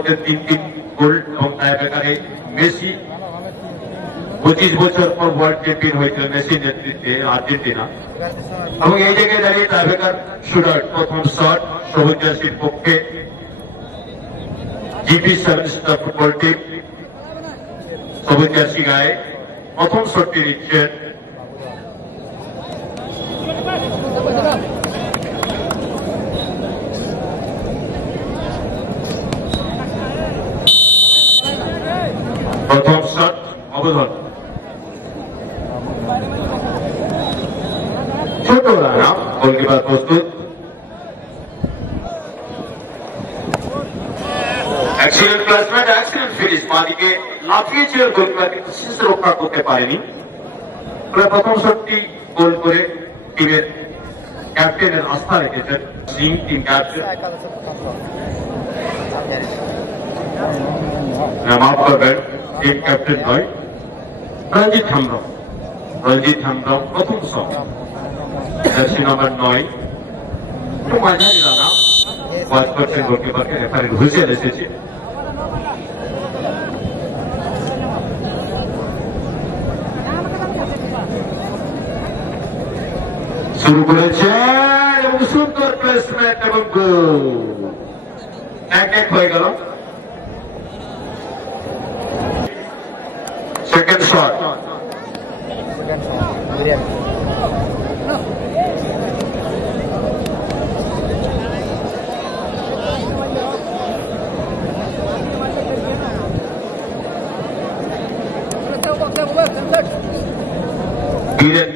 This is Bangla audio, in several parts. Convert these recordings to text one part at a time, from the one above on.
তিন গোল এবং টাইব্রেকারে মেসি 25 বছর পর ওয়ার্ল্ড চ্যাম্পিয়ন হয়েছিল মেসির নেতৃত্বে আর্জেন্টিনা। এবং এই জায়গায় দাঁড়িয়ে টাইব্রেকার শুটার প্রথম শট সবুজ জার্সির পক্ষে জিপি 7 স্টার ফুটবল টিম সবুজ জার্সি গায়ে প্রথম শটটি নিচ্ছেন প্রথম শট অবধান ছোট রানা গোলকিপার প্রস্তুত। এক্সিলেন্ট প্লেসমেন্ট এক্সিলেন্ট ফিনিশ বাঁদিকে লাফিয়েছিলেন গোলকিপার কিন্তু শেষ রক্ষা করতে পারেনি। প্রথম শটটি গোল করে টিমের ক্যাপ্টেনের আস্থা রেখেছেন সিং টিম ক্যাপ্টেন। মাফ করবেন টিম ক্যাপ্টেন নয় রঞ্জিত হেমব্রম প্রথম শট জার্সি নাম্বার 9 একটু মাঝারি রানা ওয়াচ করছেন গোলকিপারকে রেফারির হুইসেল এসেছে। শুরু করেছে এবং সুন্দর প্লেসমেন্ট এবং গোল এক হয়ে গেল। সেকেন্ড শট বীরেন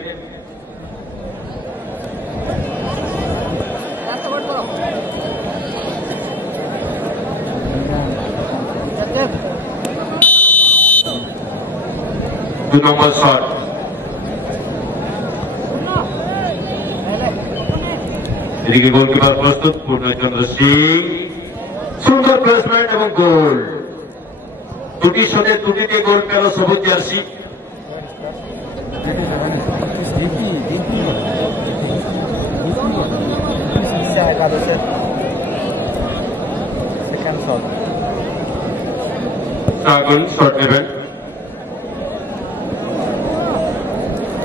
দু নম্বর শট এদিকে গোলকিপার প্রস্তুত পূর্ণচন্দ্র সিং সুন্দর প্লেসমেন্ট এবং গোল। দুটি শটে দুটিতে গোল পেল সবুজ জার্সি। শট নেবেন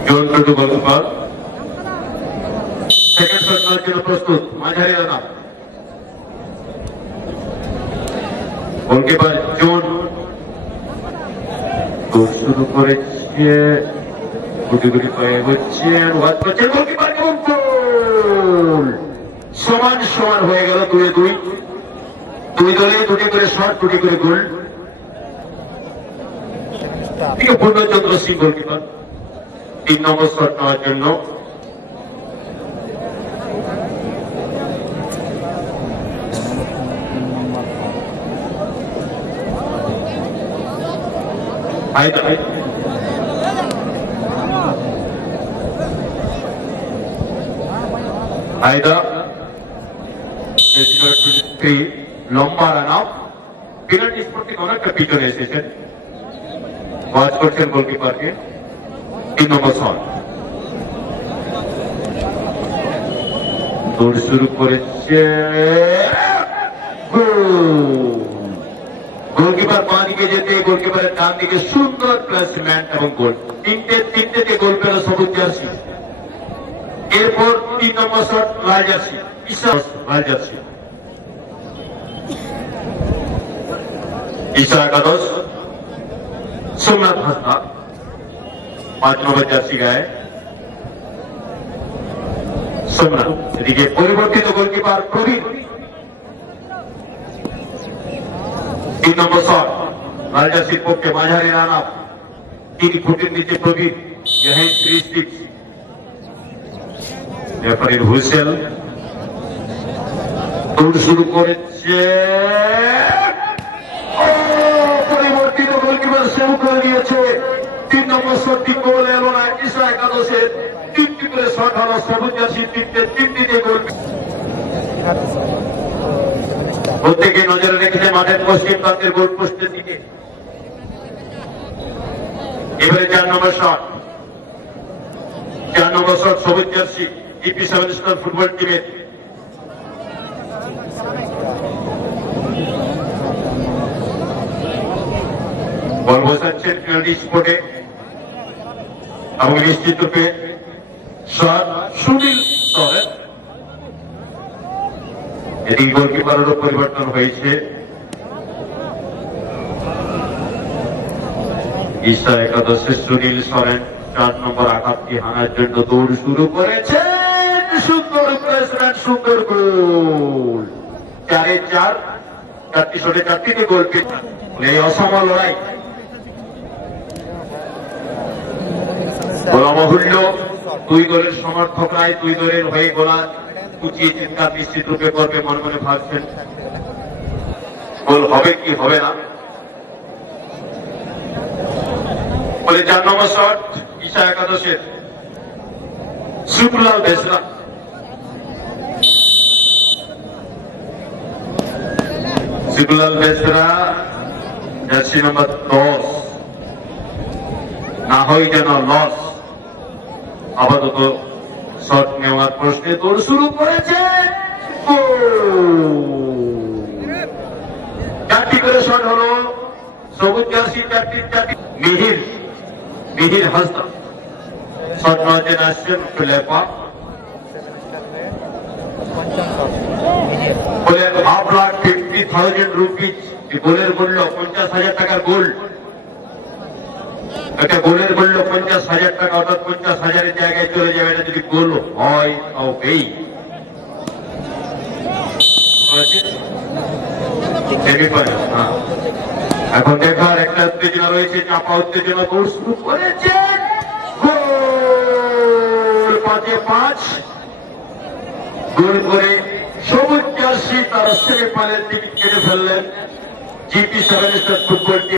জন টু গোলকিপার সেকেন্ড শট নেওয়ার জন্য প্রস্তুত মাঝারি রানা গোলকিপার জন শুরু করেছে গুটি গুটি পায়ে হচ্ছেন ওয়াচ করছেন গোলকিপার এবং গোল। সমান সমান হয়ে গেল 2-2 দুই দলে দুটি করে শট দুটি করে গোল। পূর্ণচন্দ্র সিং গোলকিপার 3 নম্বর শট নেওয়ার জন্য লম্বা রান আপ পেনাল্টি স্পট থেকে অনেকটা পিছনে এসেছেন ওয়াচ করছেন গোলকিপারকে। 3 নম্বর শট দৌড় শুরু করেছে গোলকিপার বাঁ দিকে যেতে গোলকিপারের ডান দিকে সুন্দর প্লেসমেন্ট এবং গোল। তিনটেতে গোল পেল সবুজ জার্সি। এরপর 3 নম্বর শট লাল জার্সি ঈশা একাদশ সোমনাথ হাসদা 5 নম্বর জার্সি গায়ে সোমনাথ। এদিকে পরিবর্তিত গোলকিপার প্রবীণ 3 নম্বর শট লাল জার্সির পক্ষে মাঝারি রান আপ 3 ফুটের নিচে প্রবীণ জাহিন 36 রেফারির হুইসেল দৌড় শুরু করেছে পরিবর্তিত গোলকিপার সেভ করে দিয়েছে। 3 নম্বর শটটি গোল এলো না। ঈশা একাদশের 3টি করে শট হলো সবুজ জার্সির তিনটিতে গোল। প্রত্যেকে নজরে রেখেছে মাঠের পশ্চিম প্রান্তের গোল পোস্টের দিকে। এবারে 4 নম্বর শট সবুজ জার্সি জিপি 7 স্টার ফুটবল টিমের বসাচ্ছেন পেনাল্টি স্পটে এবং নিশ্চিত রূপে সুনীল সরেন। এটি গোলকিপারেরও পরিবর্তন হয়েছে। ঈশা একাদশের সুনীল সরেন 4 নম্বর আঘাতটি হানার জন্য দৌড় শুরু করেছেন। সুন্দর প্লেসমেন্ট, সুন্দর গোল। 4-4, 4টি শটে 4টিতে গোল পেয়ে এই অসম লড়াই গোলামহুল্য। 2 দলের সমর্থকরাই 2 দলের হয়ে গোলা কুচিয়ে চিন্তা নিশ্চিত রূপে করবে মনে মনে ভাবছেন গোল হবে কি হবে না। বলে 4 নম্বর শট ঈশা একাদশের সুকুলাল বেসরা। সুকুলাল বেসরা জার্সি নম্বর 10, না হয় যেন লস। আপাতত শট নেওয়ার প্রশ্নে দৌড় শুরু করেছে। 4টি করে শট হলো সবুজ জার্সি 4টি। মিহির হাসদা শট নজেন আসছেন প্লেয়ার পা বলে 50,000 রুপিজ। গোলের মূল্য 50,000 টাকার গোল। একটা গোলের মূল্য 50,000 টাকা, অর্থাৎ 50,000-এর জায়গায় চলে যাবে। এটা যদি গোল হয় তবেই। এখন দেখার একটা উত্তেজনা রয়েছে, চাপা উত্তেজনা। গোল শুরু করেছেন, গোল 5-5 গোল করে সবুজ জার্সি তারা সেমিফাইনালের টিকিট কেটে ফেললেন। GP 7 star football team.